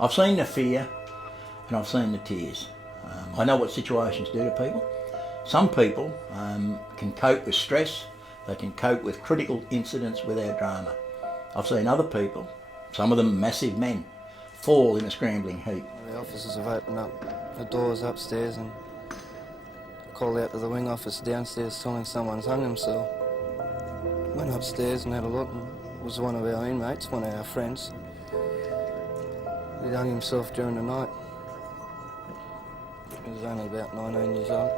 I've seen the fear and I've seen the tears. I know what situations do to people. Some people can cope with stress, they can cope with critical incidents without drama. I've seen other people, some of them massive men, fall in a scrambling heap. The officers have opened up the doors upstairs and called out to the wing office downstairs telling someone's hung himself. Went upstairs and had a look, and it was one of our inmates, one of our friends. He'd hung himself during the night. He was only about 19 years old.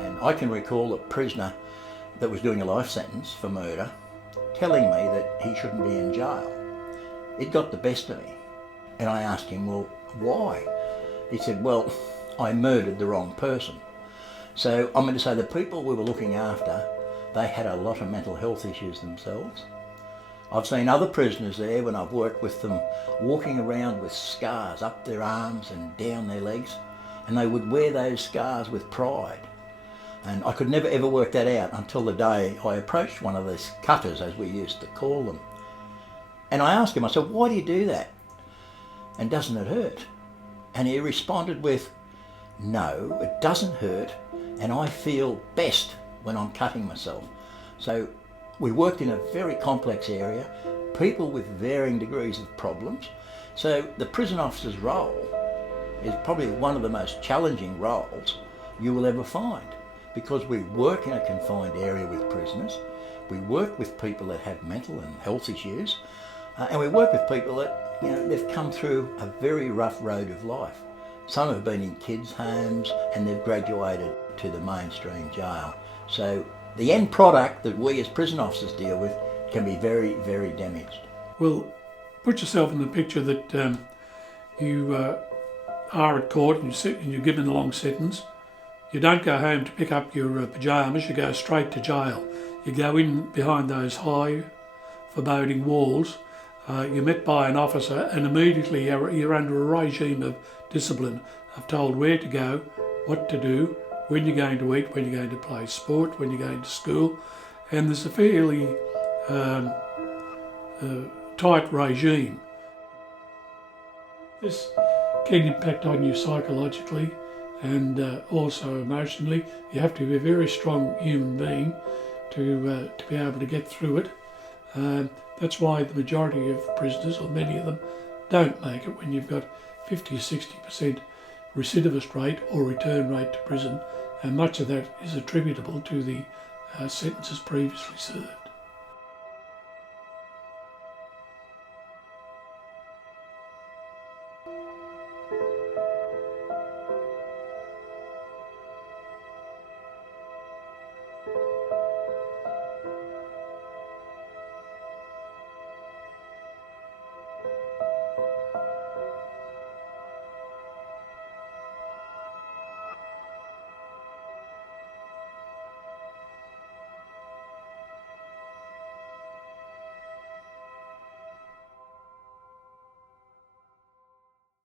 And I can recall a prisoner that was doing a life sentence for murder telling me that he shouldn't be in jail. It got the best of me. And I asked him, well, why? He said, well, I murdered the wrong person. So I'm going to say the people we were looking after, they had a lot of mental health issues themselves. I've seen other prisoners there when I've worked with them walking around with scars up their arms and down their legs, and they would wear those scars with pride. And I could never ever work that out until the day I approached one of these cutters, as we used to call them. And I asked him, I said, why do you do that? And doesn't it hurt? And he responded with, no, it doesn't hurt, and I feel best when I'm cutting myself. So we worked in a very complex area, people with varying degrees of problems. So the prison officer's role is probably one of the most challenging roles you will ever find, because we work in a confined area with prisoners, we work with people that have mental and health issues, and we work with people that, they've come through a very rough road of life. Some have been in kids' homes and they've graduated to the mainstream jail. So the end product that we as prison officers deal with can be very, very damaged. Well, put yourself in the picture that you are at court and you're given a long sentence. You don't go home to pick up your pyjamas, you go straight to jail. You go in behind those high, foreboding walls, you're met by an officer, and immediately you're under a regime of discipline, of told where to go, what to do, when you're going to eat, when you're going to play sport, when you're going to school. And there's a fairly tight regime. This can impact on you psychologically and also emotionally. You have to be a very strong human being to be able to get through it. That's why the majority of prisoners, or many of them, don't make it when you've got 50 or 60% recidivist rate or return rate to prison, and much of that is attributable to the sentences previously served.